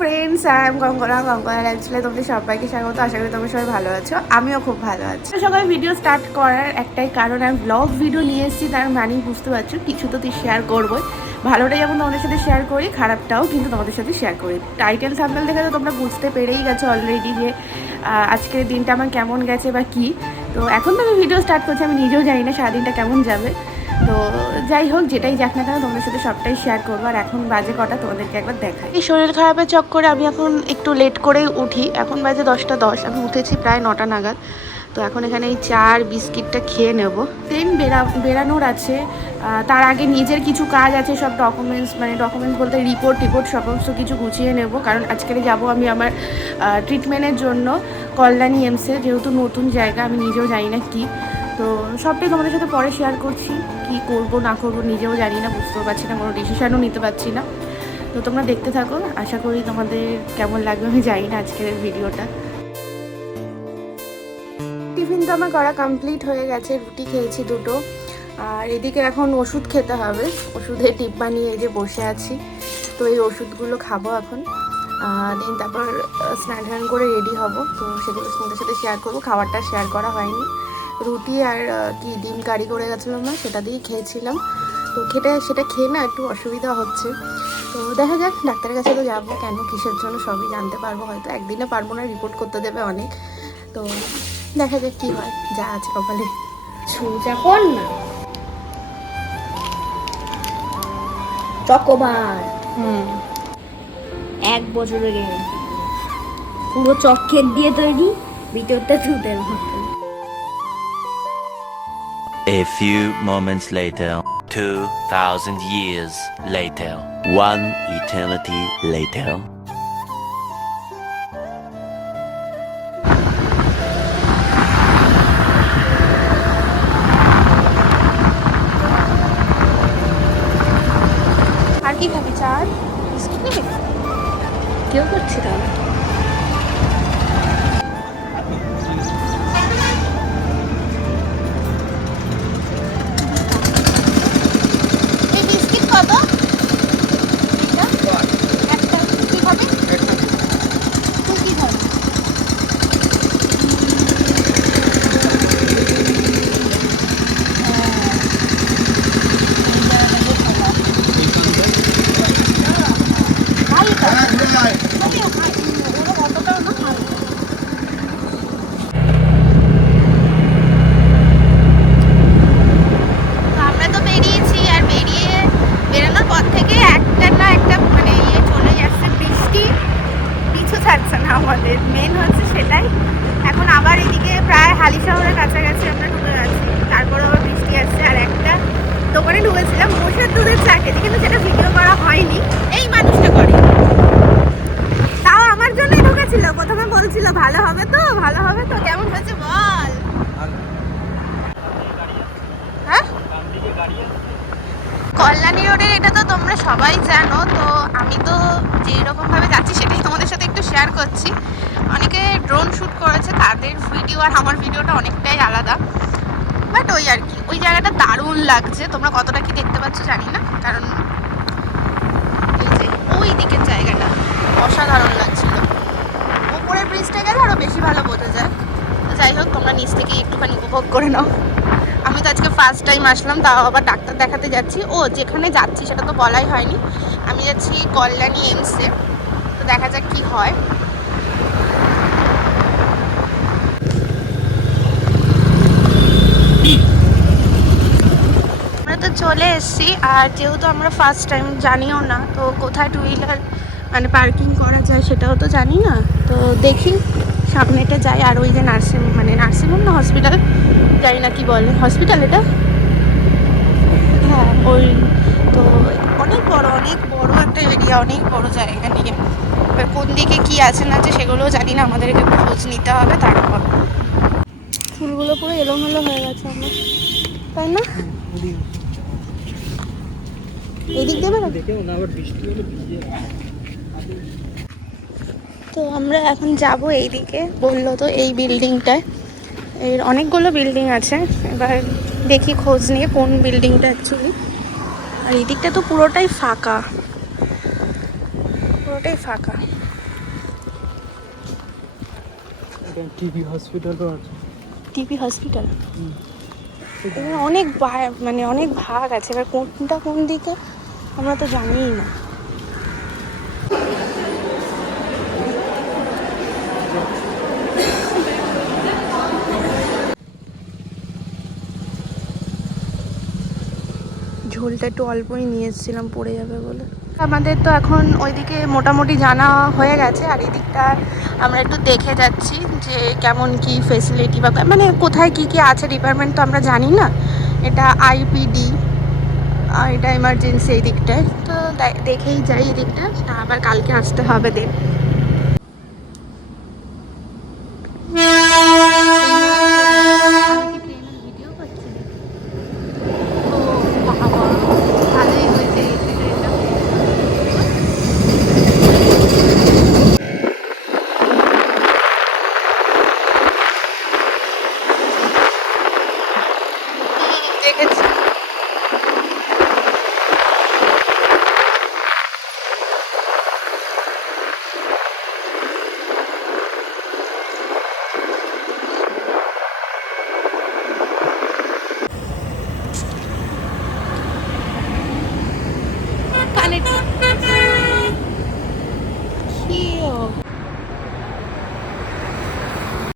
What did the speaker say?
Friends, I am গঙ্গনা লাইফস্টাইলে তোমাদের সবাইকে স্বাগত। আশা করি তোমরা সবাই ভালো আছো, আমিও খুব ভালো আছি। সকালে ভিডিও স্টার্ট করার একটাই কারণ, আমি ব্লগ ভিডিও নিয়ে এসেছি, তার মানেই বুঝতে পারছো কিছু তো শেয়ার করবোই। ভালোটাই যেমন তোমাদের সাথে শেয়ার করি, খারাপটাও কিন্তু তোমাদের সাথে শেয়ার করি। টাইটেল থাম্বনেল দেখে তো তোমরা বুঝতে পেরেই গেছো অলরেডি যে আজকের দিনটা আমার কেমন গেছে বা কী। তো এখন তো আমি ভিডিও স্টার্ট করছি, আমি নিজেও জানি না সারাদিনটা কেমন যাবে। তো যাই হোক, যেটাই যাক না কেন তোমাদের সাথে সবটাই শেয়ার করবো। আর এখন বাজে কটা তোমাদেরকে একবার দেখাই। এই শরীর খারাপের চক্করে আমি এখন একটু লেট করেই উঠি। এখন বাজে 10টা 10, আমি উঠেছি প্রায় 9টা নাগাদ। তো এখন এখানে এই চা আর বিস্কিটটা খেয়ে নেবো। দেন বেরানোর আছে, তার আগে নিজের কিছু কাজ আছে, সব ডকুমেন্টস বলতে রিপোর্ট সমস্ত কিছু গুছিয়ে নেব। কারণ আজকে যাব আমি আমার ট্রিটমেন্টের জন্য কল্যাণী এমসে, যেহেতু নতুন জায়গা, আমি নিজেও জানি না কী। তো সবটাই তোমাদের সাথে পরে শেয়ার করছি। কি করব না করব নিজেও জানি না, বুঝতেও পারছি না, কোনো ডিসিশনও নিতে পারছি না। তো তোমরা দেখতে থাকো, আশা করি তোমাদের কেমন লাগবে আমি জানি না আজকের ভিডিওটা। টিফিন তো আমার করা কমপ্লিট হয়ে গেছে, রুটি খেয়েছি 2টো। আর এদিকে এখন ওষুধ খেতে হবে, ওষুধের ডিব্বা নিয়ে এই যে বসে আছি। তো এই ওষুধগুলো খাবো এখন। দেন তারপর স্নান করে রেডি হব। তো সেগুলো তোমাদের সাথে শেয়ার করবো, খাবারটা শেয়ার করা হয়নি। রুটি আর কি ডিম কারি করে গেছিলাম না, সেটা দিয়েই খেয়েছিলাম। তো সেটা খেয়ে না একটু অসুবিধা হচ্ছে। তো দেখা যাক, ডাক্তারের কাছে তো যাবো, কেন কিসের জন্য সবই জানতে পারবো। হয়তো একদিনে পারবো না, রিপোর্ট করতে দেবে অনেক। তো দেখা যাক কী হয়, যা আছে কপালে। সোজা কর না চকোবার। 1 বছরের গ্যারান্টি, পুরো চকলেট দিয়ে তৈরি, ভিতরটা দুধের মতো। A few moments later, 2000 years later, one eternity later. আর কি খাবি, চা আর বিস্কিট নিবি? কেউ করছে তাহলে? এই বিস্কিট কত? একটা। কি খাবি? তুই কি খাবি? আমরা তো বেরিয়েছি, আর বেরানোর পর থেকে একটা না একটা মানে চলে যাচ্ছে, বৃষ্টি পিছু ছাড়ছে না আমাদের। মেন হচ্ছে সেটাই। এখন আবার এদিকে প্রায় হালি শহরের কাছাকাছি আমরা ঢুকে যাচ্ছি, তারপরে আবার বৃষ্টি আসছে। আর একটা দোকানে ঢুকেছিলাম, মোষের দুধের চা খেতে, কিন্তু সেটা ভিডিও করা হয়নি। এই মানুষটা করে, তাও আমার জন্যই ঢুকেছিল। প্রথমে বলছিল ভালো হবে তো, ভালো হবে তো। কেমন হয়েছে বল? হ্যাঁ, কল্যাণী রোডের এটা তো তোমরা সবাই জানো। তো আমি তো যেই রকমভাবে যাচ্ছি সেটাই তোমাদের সাথে একটু শেয়ার করছি। অনেকে ড্রোন শ্যুট করেছে, তাদের ভিডিও আর আমার ভিডিওটা অনেকটাই আলাদা। বাট ওই আর কি, ওই জায়গাটা দারুণ লাগছে। তোমরা কতটা কি দেখতে পাচ্ছ জানি না, কারণ এই যে ওই দিকের জায়গাটা অসাধারণ লাগছিল। ওপরের ব্রিজটা গেলে আরও বেশি ভালো বোঝা যায়। তো যাই হোক, তোমরা নিচ থেকে একটুখানি উপভোগ করে নাও। আমি তো আজকে ফার্স্ট টাইম আসলাম, তাও আবার ডাক্তার দেখাতে যাচ্ছি। ও, যেখানে যাচ্ছি সেটা তো বলাই হয়নি। আমি যাচ্ছি কল্যাণী এমসে। তো দেখা যাক কি হয়। আমরা তো চলে এসেছি, আর যেহেতু আমরা ফার্স্ট টাইম জানিও না, তো কোথায় টু হুইলার মানে পার্কিং করা যায় সেটাও তো জানি না। তো দেখি সামনেটা যাই। আর ওই যে নার্সিংহোম না হসপিটাল, জানি না কি বলে, হসপিটাল এটা, হ্যাঁ ওই। তো অনেক বড় একটা এরিয়া, অনেক বড় জায়গা নিয়ে। এবার কোন দিকে কি আছে না আছে সেগুলোও জানি না, আমাদেরকে খোঁজ নিতে হবে। তারপর চুলগুলো পুরো এলোমেলো হয়ে গেছে আমার, তাই না? এদিক দেবে না? তো আমরা এখন যাব এইদিকে, বললো তো এই বিল্ডিংটায়। এর অনেকগুলো বিল্ডিং আছে, এবার দেখি খোঁজ নিয়ে কোন বিল্ডিংটা অ্যাকচুয়ালি। আর এই দিকটা তো পুরোটাই ফাঁকা, পুরোটাই ফাঁকা। টিবি হসপিটালও আছে। টিপি হসপিটাল অনেক মানে অনেক ভাগ আছে, এবার কোনটা কোন দিকে আমরা তো জানিই না। ঝোলটা একটু অল্পই নিয়ে এসেছিলাম, পড়ে যাবে বলে। আমাদের তো এখন ওইদিকে মোটামুটি জানা হয়ে গেছে, আর এদিকটা আমরা একটু দেখে যাচ্ছি যে কেমন কি ফেসিলিটি বা মানে কোথায় কি কি আছে ডিপার্টমেন্ট তো আমরা জানি না। এটা আইপিডি আর এটা এমার্জেন্সি এই দিকটায়, তো দেখেই যাই এই দিকটা, আবার কালকে আসতে হবে দেখ। দেখেছি